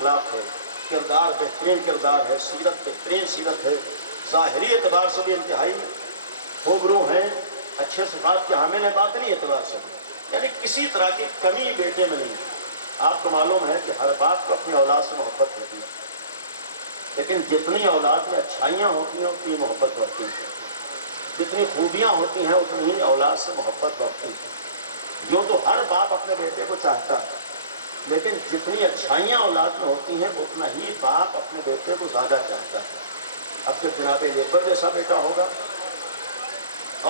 اخلاق ہے، کردار بہترین کردار ہے، سیرت بہترین سیرت ہے، ظاہری اعتبار سے بھی انتہائی خوبرو ہیں، اچھے صفات کے حامل ہیں، باطنی اعتبار سے بھی، یعنی کسی طرح کی کمی بیٹے میں نہیں ہے۔ آپ کو معلوم ہے کہ ہر باپ کو اپنی اولاد سے محبت ہوتی ہے، لیکن جتنی اولاد میں اچھائیاں ہوتی ہیں اتنی محبت بڑھتی ہے، جتنی خوبیاں ہوتی ہیں اتنی ہی اولاد سے محبت بڑھتی ہے۔ جو تو ہر باپ اپنے بیٹے کو چاہتا ہے، لیکن جتنی اچھائیاں اولاد میں ہوتی ہیں اتنا ہی باپ اپنے بیٹے کو زیادہ چاہتا ہے۔ اب جب جناب لیبر جیسا بیٹا ہوگا،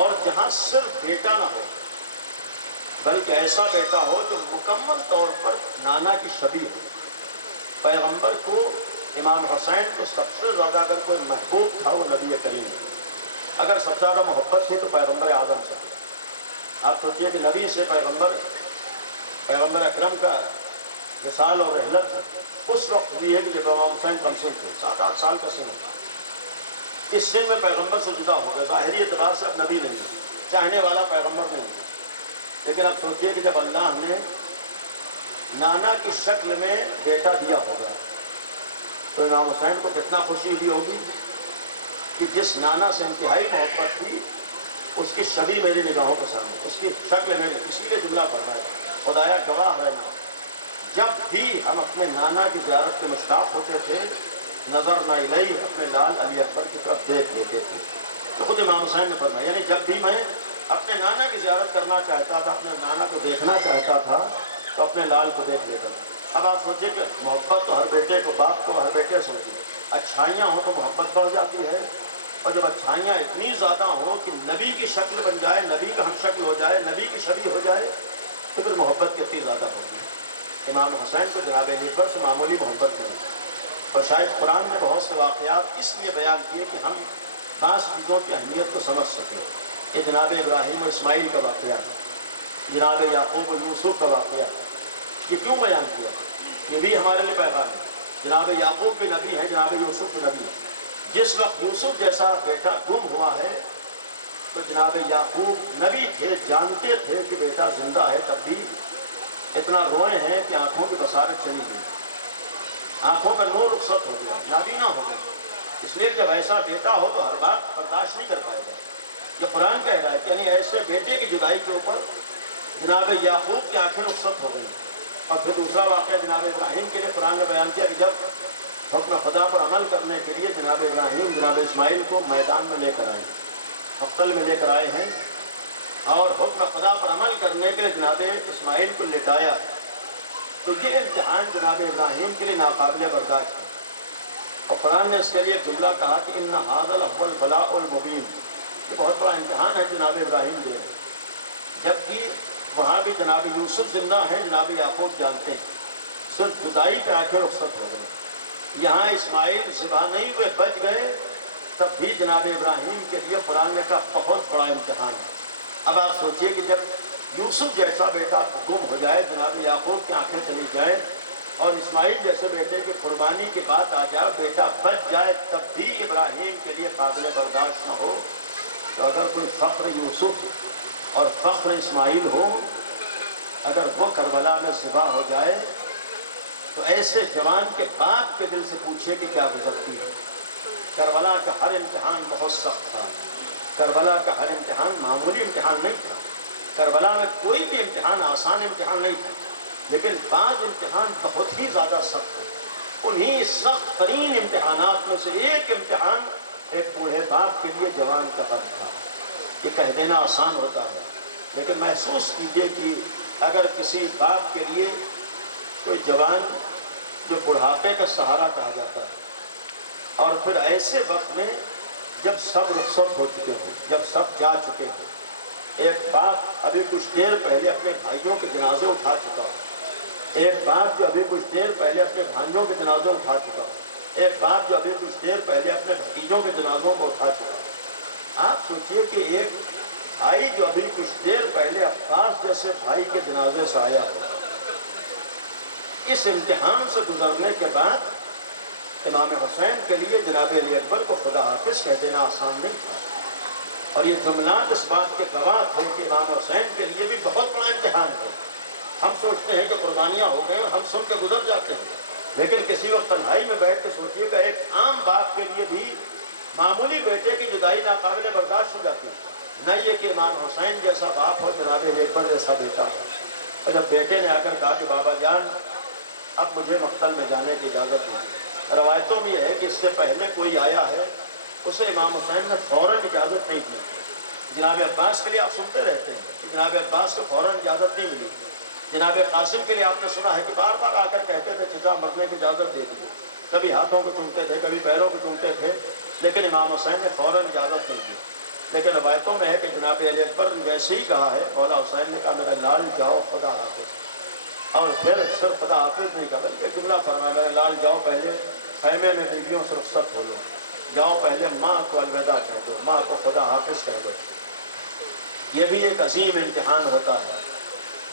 اور جہاں صرف بیٹا نہ ہو بلکہ ایسا بیٹا ہو جو مکمل طور پر نانا کی شبیہ ہو۔ پیغمبر کو، امام حسین کو سب سے زیادہ اگر کوئی محبوب تھا وہ نبی کریم تھا۔ اگر سب سے زیادہ محبت تھی تو پیغمبر اعظم سے۔ آپ سوچئے کہ نبی سے پیغمبر اکرم کا وصال اور رحلت اس وقت ہوئی ہے کہ جب امام حسین کم سن تھے، 7-8 سال کا سن تھا۔ اس سن میں پیغمبر سے جدا ہو گئے، ظاہری اعتبار سے اب نبی نہیں ہے، چاہنے والا پیغمبر نہیں ہے۔ لیکن اب سوچئے کہ جب اللہ نے نانا کی شکل میں بیٹا دیا ہوگا تو امام حسین کو کتنا خوشی ہوئی ہوگی کہ جس نانا سے انتہائی محبت تھی اس کی شبیہ میری نگاہوں کے سامنے، اس کی شکل میں، اسی لیے جملہ پڑھنا ہے، خدایا گواہ رہنا، جب بھی ہم اپنے نانا کی زیارت کے مشتاق ہوتے تھے نظر نہ الیہ، اپنے لال علی اکبر کی طرف دیکھ لیتے تھے۔ تو خود امام حسین نے فرمایا، یعنی جب بھی میں اپنے نانا کی زیارت کرنا چاہتا تھا، اپنے نانا کو دیکھنا چاہتا تھا تو اپنے لال کو دیکھ لیتا تھا۔ اب آپ سوچیں کہ محبت تو ہر بیٹے کو، باپ کو ہر بیٹے سے ہوتی ہے، اچھائیاں ہوں تو محبت بڑھ جاتی ہے، اور جب اچھائیاں اتنی زیادہ ہوں کہ نبی کی شکل بن جائے، نبی کا ہم شکل ہو جائے، نبی کی شبیہ ہو جائے تو پھر محبت کتنی زیادہ ہوگی۔ امام حسین کو جناب لیبر سے معمولی محبت نہیں، اور شاید قرآن نے بہت سے واقعات اس لیے بیان کیے کہ ہم بعض چیزوں کی اہمیت کو سمجھ سکیں۔ یہ جناب ابراہیم و اسماعیل کا واقعہ، جناب یعقوب و یوسف کا واقعہ، یہ کیوں بیان کیا؟ یہ بھی ہمارے لیے پیغام ہے۔ جناب یعقوب بھی نبی ہے، جناب یوسف بھی نبی ہے۔ جس وقت یوسف جیسا بیٹا گم ہوا ہے تو جناب یعقوب نبی تھے، جانتے تھے کہ بیٹا زندہ ہے، تب بھی اتنا روئے ہیں کہ آنکھوں کی بصارت چلی گئی، آنکھوں کا نور رخصت ہو گیا، نابینا ہو گیا۔ اس لیے جب ایسا بیٹا ہو تو ہر بات برداشت نہیں کر پائے گا۔ یہ قرآن کہہ رہا ہے کہ یعنی ایسے بیٹے کی جدائی کے اوپر جناب یعقوب کی آنکھیں رخصت ہو گئی۔ اور پھر دوسرا واقعہ جناب ابراہیم کے لیے قرآن نے بیان کیا کہ جب حکم خدا پر عمل کرنے کے لیے جناب ابراہیم جناب اسماعیل کو میدان میں لے کر آئے، مقتل میں لے کر آئے ہیں، اور حکم خدا پر عمل کرنے کے لیے جناب اسماعیل کو لٹایا، تو یہ امتحان جناب ابراہیم کے لیے ناقابل برداشت ہے۔ اور قرآن نے اس کے لیے جملہ کہا کہ ان ھذا لھو البلاء المبین، یہ بہت بڑا امتحان ہے جناب ابراہیم دے رہے۔ جبکہ وہاں بھی جناب یوسف زندہ ہیں، جناب یعقوب جانتے ہیں، صرف جدائی پہ آنکھیں رخصت ہو گئی۔ یہاں اسماعیل ذبح نہیں ہوئے، بچ گئے، تب بھی جناب ابراہیم کے لیے قرآن نے کہا بہت بڑا امتحان ہے۔ اب آپ سوچئے کہ جب یوسف جیسا بیٹا گم ہو جائے، جناب یعقوب کی آنکھیں چلی جائیں، اور اسماعیل جیسے بیٹے کی قربانی کی بات آ جائے، بیٹا بچ جائے، تب بھی ابراہیم کے لیے قابل برداشت نہ ہو، تو اگر کوئی فخر یوسف اور فخر اسماعیل ہو، اگر وہ کربلا میں ذبح ہو جائے تو ایسے جوان کے باپ کے دل سے پوچھئے کہ کیا گزرتی ہے۔ کربلا کا ہر امتحان بہت سخت تھا، کربلا کا ہر امتحان معمولی امتحان نہیں تھا، کربلا میں کوئی بھی امتحان آسان امتحان نہیں تھا، لیکن بعض امتحان بہت ہی زیادہ سخت تھے۔ انہی سخت ترین امتحانات میں سے ایک امتحان ایک بوڑھے باپ کے لیے جوان کا قتل تھا۔ یہ کہہ دینا آسان ہوتا ہے، لیکن محسوس کیجئے کہ اگر کسی باپ کے لیے کوئی جوان جو بڑھاپے کا سہارا کہا جاتا ہے، اور پھر ایسے وقت میں جب سب رخصت ہو چکے ہوں، جب سب جا چکے ہوں، ایک باپ ابھی کچھ دیر پہلے اپنے بھائیوں کے جنازے اٹھا چکا ہو، ایک باپ جو ابھی کچھ دیر پہلے اپنے بھائیوں کے جنازے اٹھا چکا ہو، ایک باپ جو ابھی کچھ دیر پہلے اپنے بھتیجوں کے جنازوں کو اٹھا چکا ہو۔ آپ سوچئے کہ ایک بھائی جو ابھی کچھ دیر پہلے عباس جیسے بھائی کے جنازے سے آیا ہو، اس امتحان سے گزرنے کے بعد امام حسین کے لیے جناب علی اکبر کو خدا حافظ کہہ دینا آسان نہیں تھا۔ اور یہ جملات اس بات کے گواہ تھے کہ امام حسین کے لیے بھی بہت بڑا امتحان ہے۔ ہم سوچتے ہیں کہ قربانیاں ہو گئے اور ہم سن کے گزر جاتے ہیں، لیکن کسی وقت تنہائی میں بیٹھ کے سوچیے گا، ایک عام باپ کے لیے بھی معمولی بیٹے کی جدائی ناقابل برداشت ہو جاتی ہے، نہ یہ کہ امام حسین جیسا باپ ہو، جناب علی اکبر جیسا بیٹا ہو۔ اور جب بیٹے نے آ کر کہا کہ بابا جان اب مجھے مقتل میں جانے کی اجازت دی، روایتوں میں یہ ہے کہ اس سے پہلے کوئی آیا ہے، اسے امام حسین نے فوراً اجازت نہیں دی۔ جناب عباس کے لیے آپ سنتے رہتے ہیں کہ جناب عباس کو فوراً اجازت نہیں ملی۔ جناب قاسم کے لیے آپ نے سنا ہے کہ بار بار آ کر کہتے تھے چچا مرنے کی اجازت دے دیجیے، کبھی ہاتھوں کو چومتے تھے، کبھی پیروں کو چومتے تھے، لیکن امام حسین نے فوراً اجازت نہیں دی۔ لیکن روایتوں میں ہے کہ جناب علی اکبر نے ویسے ہی کہا ہے، مولا حسین نے کہا میرا لال جاؤ خدا حافظ، اور پھر صرف خدا حافظ نہیں کہا بلکہ جملہ فرمایا میرا لال جاؤ پہلے خیمے میں بیویوں سے رخصت ہو لو، جاؤ پہلے ماں کو الوداع کہہ دو، ماں کو خدا حافظ کہہ دو۔ یہ بھی ایک عظیم امتحان ہوتا ہے،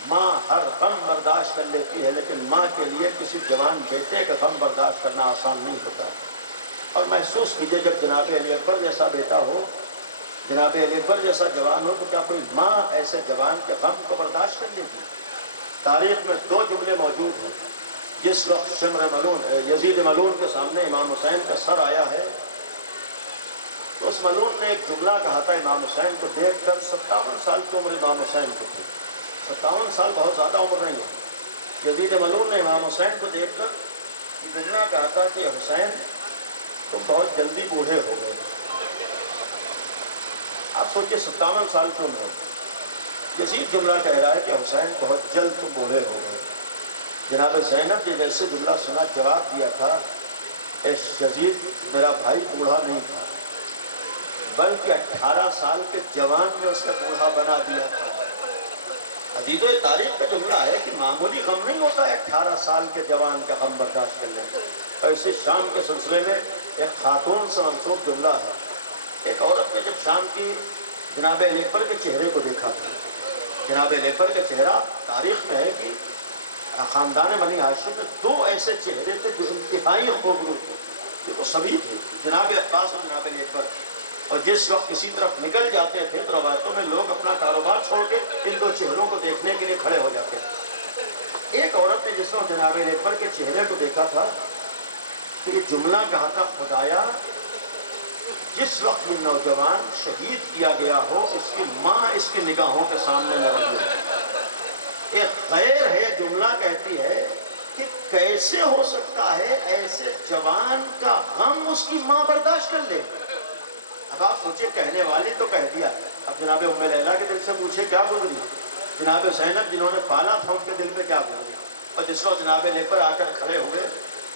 ماں ہر غم برداشت کر لیتی ہے، لیکن ماں کے لیے کسی جوان بیٹے کا غم برداشت کرنا آسان نہیں ہوتا ہے۔ اور محسوس کیجئے جب جناب علی اکبر جیسا بیٹا ہو، جناب علی اکبر جیسا جوان ہو، تو کیا کوئی ماں ایسے جوان کے غم کو برداشت کر لیتی؟ تاریخ میں دو جملے موجود ہیں۔ جس وقت یزید ملعون کے سامنے امام حسین کا سر آیا ہے، تو اس ملعون نے ایک جملہ کہا تھا امام حسین کو دیکھ کر، 57 سال کی عمر امام حسین کو تھی، 57 سال بہت زیادہ عمر نہیں ہے۔ یزید ملعون نے امام حسین کو دیکھ کر یہ جملہ کہا تھا کہ حسین تم بہت جلدی بوڑھے ہو گئے۔ آپ سوچئے 57 سال کی عمر، یزید جملہ کہہ رہا ہے کہ حسین بہت جلد تم بوڑھے ہو گئے۔ جناب زینب نے جیسے جملہ سنا جواب دیا تھا، اے یزید میرا بھائی بوڑھا نہیں تھا، بلکہ 18 سال کے جوان نے اس کا بوڑھا بنا دیا تھا۔ حدیث و تاریخ کا جملہ ہے کہ معمولی غم نہیں ہوتا ہے 18 سال کے جوان کا غم برداشت کر لیں۔ اور اسی شام کے سلسلے میں ایک خاتون سے منسوب جملہ ہے، ایک عورت نے جب شام کی جناب علی اکبر کے چہرے کو دیکھا تھا، جناب علی اکبر کا چہرہ تاریخ میں ہے کہ خاندان بنی ہاشم میں دو ایسے چہرے تھے جو انتہائی خوبرو تھے، جو سبھی تھے، جناب عباس اور جناب علی اکبر۔ اور جس وقت کسی طرف نکل جاتے تھے تو روایتوں میں لوگ اپنا کاروبار چھوڑ کے ان دو چہروں کو دیکھنے کے لیے کھڑے ہو جاتے تھے۔ ایک عورت نے جس وقت جناب علی اکبر کے چہرے کو دیکھا تھا تو یہ جملہ کہا تھا، خدایا جس وقت یہ نوجوان شہید کیا گیا ہو، اس کی ماں اس کی نگاہوں کے سامنے نہ رہی ہو۔ ایک غیر ہے جملہ کہتی ہے کہ کیسے ہو سکتا ہے ایسے جوان کا غم اس کی ماں برداشت کر لے۔ اب آپ سوچے، کہنے والی تو کہہ دیا، اب جناب ام لیلا کے دل سے پوچھے کیا گزری، جناب زینب جنہوں نے پالا تھا ان کے دل پہ کیا گزری۔ اور جس وقت جناب علی پر آ کر کھڑے ہوئے،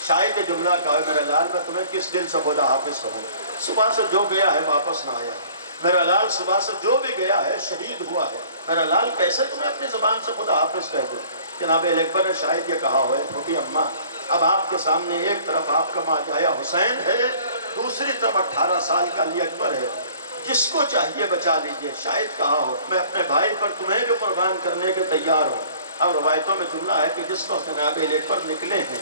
شاید یہ جملہ کہا، میرا لال میں تمہیں کس دل سے خدا حافظ کہوں، صبح سے جو گیا ہے واپس نہ آیا، میرا لال صبح سے جو بھی گیا ہے شہید ہوا ہے، میرا لال کیسے تمہیں اپنی زبان سے خدا حافظ کہہ دو۔ جناب علی اکبر نے شاید یہ کہا ہوئے، چھوٹی اماں اب آپ کے سامنے ایک طرف آپ کا ماجایا حسین ہے، دوسری طرف 18 سال کا علی اکبر ہے، جس کو چاہیے بچا لیجئے۔ شاید کہا ہو میں اپنے بھائی پر تمہیں بھی قربان کرنے کے تیار ہوں۔ اب روایتوں میں جملہ ہے کہ جس وقت جناب علی اکبر نکلے ہیں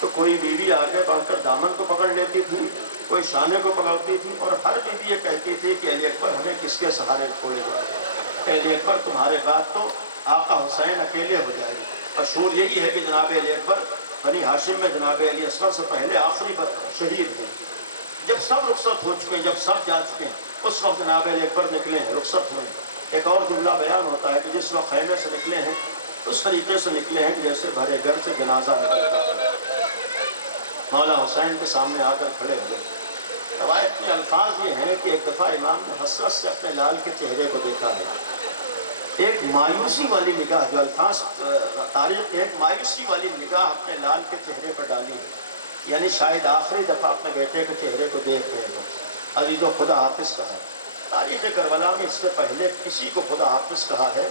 تو کوئی بیوی آگے بڑھ کر دامن کو پکڑ لیتی تھی، کوئی شانے کو پکڑتی تھی، اور ہر بیوی یہ کہتی تھی کہ علی اکبر ہمیں کس کے سہارے چھوڑے جائے، علی اکبر تمہارے بعد تو آقا حسین اکیلے ہو جائے۔ مشہور یہی ہے کہ جناب علی اکبر بنی ہاشم میں جناب علی اصغر سے پہلے آخری شہید ہیں۔ جب سب رخصت ہو چکے ہیں، جب سب جا چکے ہیں، اس وقت جناب علی اکبر نکلے ہیں، رخصت ہوئے ہیں۔ ایک اور جملہ بیان ہوتا ہے کہ جس وقت خیمے سے نکلے ہیں اس طریقے سے نکلے ہیں کہ جیسے بھرے گھر سے جنازہ نکلتا ہے۔ مولا حسین کے سامنے آ کر کھڑے ہوئے۔ روایت میں الفاظ یہ ہیں کہ ایک دفعہ امام نے حسرت سے اپنے لال کے چہرے کو دیکھا ہے، ایک مایوسی والی نگاہ، جو الفاظ تاریخ ایک مایوسی والی نگاہ اپنے لال کے چہرے پر ڈالی ہے، یعنی شاید آخری دفعہ اپنے بیٹے کے چہرے کو دیکھ رہے ہو۔ عزیز و خدا حافظ کہا ہے۔ تاریخ کربلا میں اس سے پہلے کسی کو خدا حافظ کہا ہے؟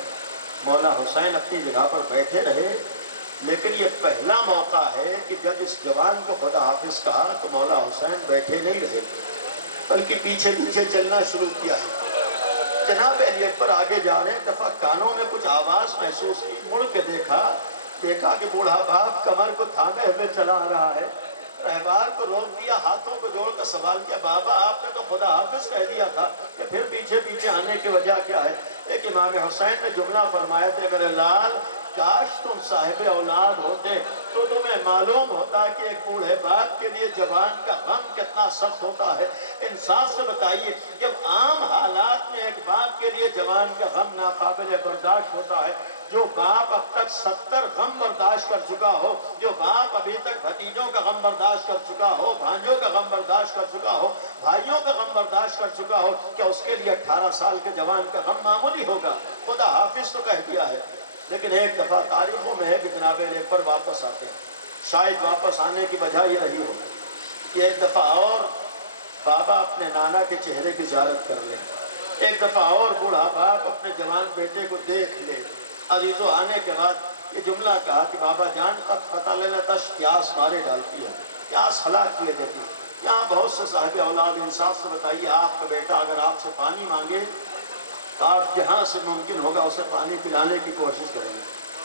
مولا حسین اپنی جگہ پر بیٹھے رہے، لیکن یہ پہلا موقع ہے کہ جب اس جوان کو خدا حافظ کہا تو مولا حسین بیٹھے نہیں رہے بلکہ پیچھے پیچھے چلنا شروع کیا ہے۔ جناب علی اکبر آگے جا رہے ہیں، دفعہ کانوں میں کچھ آواز محسوس کی، مڑ کے دیکھا کہ بوڑھا باپ کمر کو تھامے ہوئے چلا آ رہا ہے۔ رہبار کو روک دیا، ہاتھوں کو جوڑ کر سوال کیا، بابا آپ نے تو خدا حافظ کہہ دیا تھا کہ پھر پیچھے پیچھے آنے کی وجہ کیا ہے؟ ایک امام حسین نے جملہ فرمایا تھا، اگر لال کاش تم صاحب اولاد ہوتے تو تمہیں معلوم ہوتا کہ ایک بوڑھے باپ کے لیے جوان کا غم کتنا سخت ہوتا ہے۔ انصاف سے بتائیے، جب عام حالات میں ایک باپ کے لیے جوان کا غم ناقابل برداشت ہوتا ہے، جو باپ اب تک 70 غم برداشت کر چکا ہو، جو باپ ابھی تک بھتیجوں کا غم برداشت کر چکا ہو، بھانجوں کا غم برداشت کر چکا ہو، بھائیوں کا غم برداشت کر چکا ہو، کیا اس کے لیے 18 سال کے جوان کا غم معمولی ہوگا؟ خدا حافظ تو کہہ دیا ہے، لیکن ایک دفعہ تاریخوں میں ہے کہ جناب علی اکبر واپس آتے ہیں۔ شاید واپس آنے کی وجہ یہ رہی ہو کہ ایک دفعہ اور بابا اپنے نانا کے چہرے کی زیارت کر لیں، ایک دفعہ اور بوڑھا باپ اپنے جوان بیٹے کو دیکھ لے۔ عزیزو، آنے کے بعد یہ جملہ کہا کہ بابا جان قد پتہ لینا تش پیاس مارے ڈالتی ہے، پیاس ہلاک کیے دیتی ہے۔ یہاں بہت سے صاحب اولاد انصاف سے بتائیے، آپ کا بیٹا اگر آپ سے پانی مانگے تو آپ جہاں سے ممکن ہوگا اسے پانی پلانے کی کوشش کریں گے،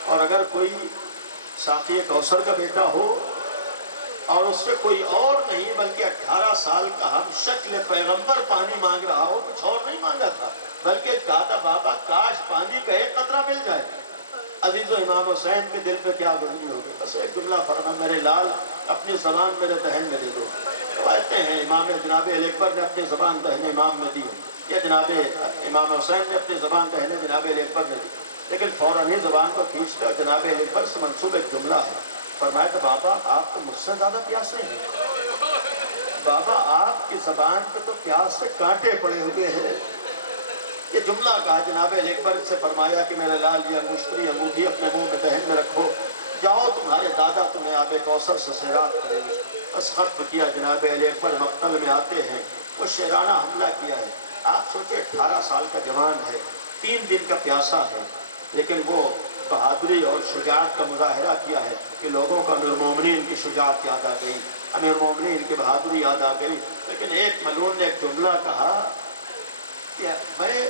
اور اگر کوئی ساقی کوثر کا بیٹا ہو اور اس سے کوئی اور نہیں بلکہ 18 سال کا ہم شکل پیغمبر پانی مانگ رہا ہو، کچھ اور نہیں مانگا تھا بلکہ کہا تھا بابا کاش پانی کا ایک قطرہ مل جائے۔ عزیزو، امام حسین کے دل پہ کیا گزری ہوگی؟ بس ایک جملہ فرما، میرے لال اپنی زبان میرے دہن میں دے دو۔ روایتیں ہیں امام جناب علی اکبر نے اپنی زبان دہن امام میں دی ہے، یا جناب امام حسین نے اپنی زبان دہن جناب علی اکبر نے دی، لیکن فوراً ہی زبان کو کھینچ کر جناب علی اکبر سے منسوب ایک جملہ ہے، فرمایا کہ بابا آپ تو مجھ سے زیادہ پیاسے ہیں، بابا آپ کی زبان پہ تو پیاس سے کانٹے پڑے ہوئے ہیں۔ یہ جملہ کہا جناب علی اکبر سے، فرمایا کہ میرے لال یہ انگشتری انگوٹھی اپنے منہ میں دہن میں رکھو، جاؤ تمہارے دادا تمہیں آب کوثر سے سیراب کریں گے۔ بس ختم کیا، جناب علی اکبر مقتل میں آتے ہیں، وہ شیرانہ حملہ کیا ہے۔ آپ سوچے 18 سال کا جوان ہے، 3 دن کا پیاسا ہے، لیکن وہ بہادری اور شجاعت کا مظاہرہ کیا ہے کہ لوگوں کو امیر المومنین کی شجاعت یاد آ گئی، امیر المومنین کی بہادری یاد آ گئی۔ لیکن ایک ملعون نے ایک جملہ کہا کہ میں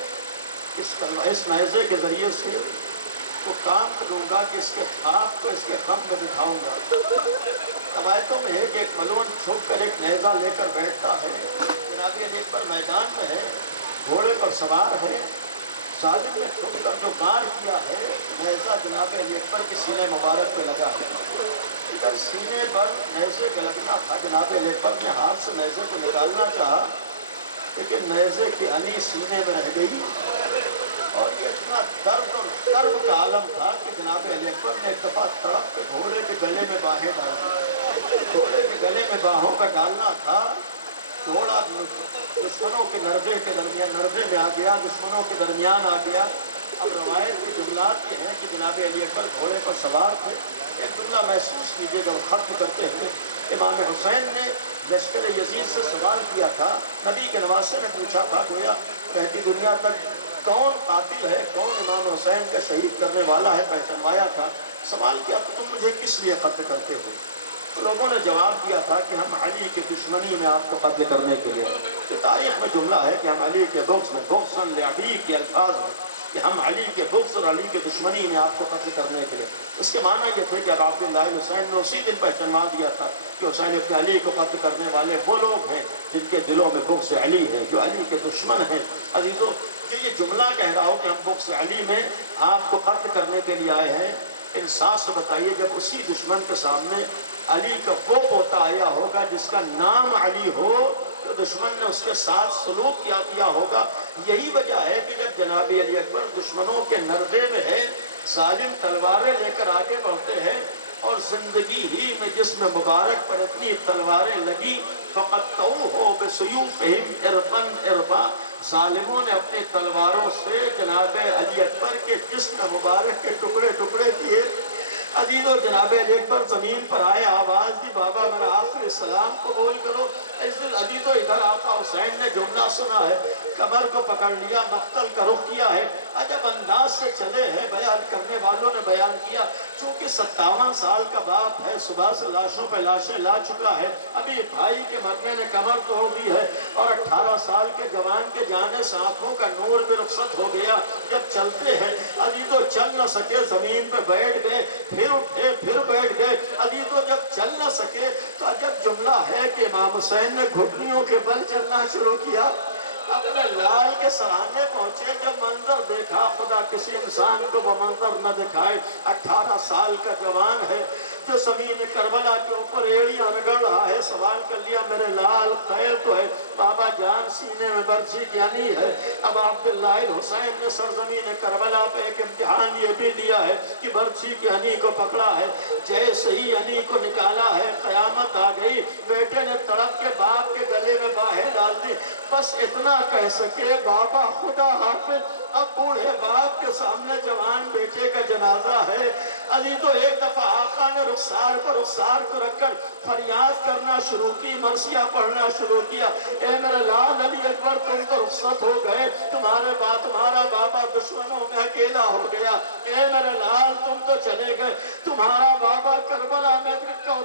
اس نیزے کے ذریعے سے وہ کام کروں گا کہ اس کے خواب کو اس کے غم میں دکھاؤں گا۔ روایتوں میں ہے کہ ایک ملعون چھپ کر ایک نیزہ لے کر بیٹھتا ہے، جناب علی اکبر میدان میں ہے، گھوڑے پر سوار ہے، ظالم نے چھپ کر جو وار کیا ہے، نیزہ جناب علی اکبر کے سینے مبارک پہ لگا ہے۔ ادھر سینے پر نیزے کا لگنا تھا، جناب علی اکبر نے ہاتھ سے نیزے کو نکالنا چاہا، لیکن نیزے کی انی سینے میں رہ گئی، اور یہ اتنا درد اور کرب کا عالم تھا کہ جناب علی اکبر نے ایک دفعہ تڑپ کے گھوڑے کے گلے میں باہیں ڈال دی۔ گھوڑے کے گلے میں باہوں کا ڈالنا تھا، گھوڑا دشمنوں کے نردے کے درمیان، نردے میں آ گیا، دشمنوں کے درمیان آ گیا۔ اب روایت کے جملات یہ ہیں کہ جناب علی اکبر گھوڑے پر سوار تھے۔ ایک جملہ محسوس کیجیے گا، ختم کرتے ہوئے امام حسین نے لشکر یزید سے سوال کیا تھا، نبی کے نواسے نے پوچھا تھا، گویا کہتی دنیا تک کون قاتل ہے، کون امام حسین کا شہید کرنے والا ہے، پہچانوایا تھا۔ سوال کیا تو تم مجھے کس لیے قتل کرتے ہو؟ تو لوگوں نے جواب دیا تھا کہ ہم علی کی دشمنی میں آپ کو قتل کرنے کے لیے، تو تاریخ میں جملہ ہے کہ ہم علی کے بغض میں، بغضاً لعلی کے الفاظ ہیں کہ ہم علی کے بغض اور علی کے دشمنی میں آپ کو قتل کرنے کے لیے۔ اس کے معنی یہ تھے کہ اب عبداللہ حسین نے اسی دن پہچانوا دیا تھا کہ حسین ابن علی کو قتل کرنے والے وہ لوگ ہیں جن کے دلوں میں بغض علی ہے، جو علی کے دشمن ہیں۔ عزیزو، یہ جملہ کہہ رہا ہو کہ ہم بغض علی میں آپ کو قتل کرنے کے لیے آئے ہیں، انصاف سے بتائیے جب اسی دشمن کے سامنے علی کا وہ پوتا آیا ہوگا جس کا نام علی ہو تو دشمن نے اس کے ساتھ سلوک کیا ہوگا۔ یہی وجہ ہے کہ جب جناب علی اکبر دشمنوں کے نردے میں ہے، ظالم تلواریں لے کر آگے بڑھتے ہیں، اور زندگی ہی میں جس میں مبارک پر اتنی تلواریں لگی، فَقَطَّعُوهُ بِسُيُوفِهِمْ عِرْبًا عِرْبًا، ظالموں نے اپنی تلواروں سے جناب علی اکبر کے جسم مبارک کے ٹکڑے ٹکڑے کیے۔ عزیزو، جناب علی اکبر زمین پر آئے، آواز دی، بابا میرا آخری سلام قبول کرو۔ عزیزو، ادھر آقا حسین نے جملہ سنا ہے، کمر کو پکڑ لیا، مقتل کا رخ کیا ہے، عجب انداز سے چلے ہیں۔ بیان کرنے والوں نے بیان کیا، چونکہ 57 سال کا باپ ہے، صبح سے لاشوں پہ لاشیں لا چکا ہے، ابھی بھائی کے مرنے نے کمر توڑ دی ہے، اور 18 سال کے جوان کے جانے سے آنکھوں کا نور بھی رخصت ہو گیا۔ جب چلتے ہیں عزیزو، چل نہ سکے، زمین پہ بیٹھ گئے، پھر اٹھے، پھر بیٹھ گئے۔ عزیزو، جب چل نہ سکے تو عجب جملہ ہے کہ امام حسین نے گھٹنیوں کے بل چلنا شروع کیا۔ اپنے لال کے سرانے پہنچے، جو منظر دیکھا خدا کسی انسان کو وہ منظر نہ دکھائے۔ 18 سال کا جوان ہے جو زمین کربلا کے اوپر ایڑیاں رگڑ رہا ہے، سوال کر لیا میرے لال خیر تو ہے؟ بابا جان سینے میں برچھی کیا نہیں ہے؟ اب عبداللہ الحسین نے سرزمین کربلا پہ ایک امتحان یہ بھی دیا ہے کہ برچھی کی ہنی کو پکڑا ہے، جیسے ہی ہنی کو نکالا ہے قیامت آ گئی۔ بیٹے نے تڑپ کے باپ کے گلے میں باہیں ڈال دی، بس اتنا کہہ سکے بابا خدا حافظ۔ اب بوڑھے باپ کے سامنے جوان بیٹے کا جنازہ ہے۔ علی تو ایک دفعہ آقا نے رخسار پر رخسار کو رکھ کر فریاد کرنا شروع کی، مرثیہ پڑھنا شروع کیا، اے میرے لال علی اکبر تم تو رخصت ہو گئے، تمہارا بابا دشمنوں میں اکیلا ہو گیا، اے میرے لال تم تو چلے گئے، تمہارا بابا کربلا میں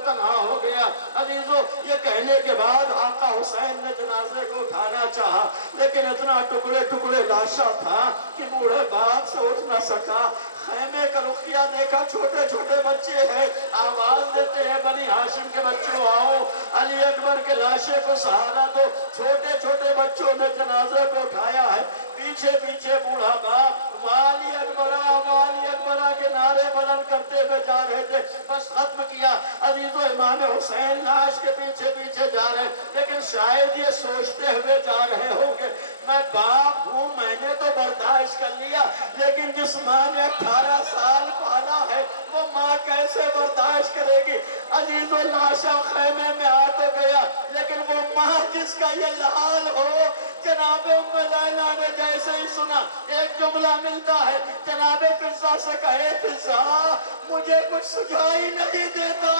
تنہا ہو گیا۔ عزیزو یہ کہنے کے بعد آقا حسین نے جنازے کو اٹھانا چاہا، لیکن اتنا ٹکڑے ٹکڑے لاشا تھا کہ بوڑھے باپ سے اٹھ نہ سکا۔ خیمے کا رخ کیا، دیکھا چھوٹے چھوٹے بچے ہیں، آواز دیتے ہیں بنی ہاشم کے بچوں آؤ، علی اکبر کے لاشے کو سہارا دو۔ چھوٹے چھوٹے بچوں نے جنازے کو اٹھایا ہے، پیچھے پیچھے بوڑھا باپ والی اکبرہ کے نعرے بلند کرتے ہوئے جا رہے تھے، بس ختم کیا۔ عزیزو امام حسین لاش کے پیچھے پیچھے جا رہے ہیں، لیکن شاید یہ سوچتے ہوئے جا رہے ہوں گے میں باپ ہوں، میں نے تو برداشت کر لیا، لیکن جس ماں نے 18 سال پالا ہے وہ ماں کیسے برداشت کرے گی؟ عزیزو لاشا خیمے میں آ تو گیا، لیکن وہ ماں جس کا یہ حال ہو، جناب ام لیلہ نے جیسے ہی سنا ایک جملہ ملتا ہے، جناب فضہ سے کہے فضہ مجھے کچھ سجائی نہیں دیتا،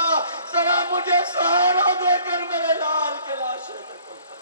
ذرا مجھے سہارا دے کر میرے لال کے لاشے تک پہنچا۔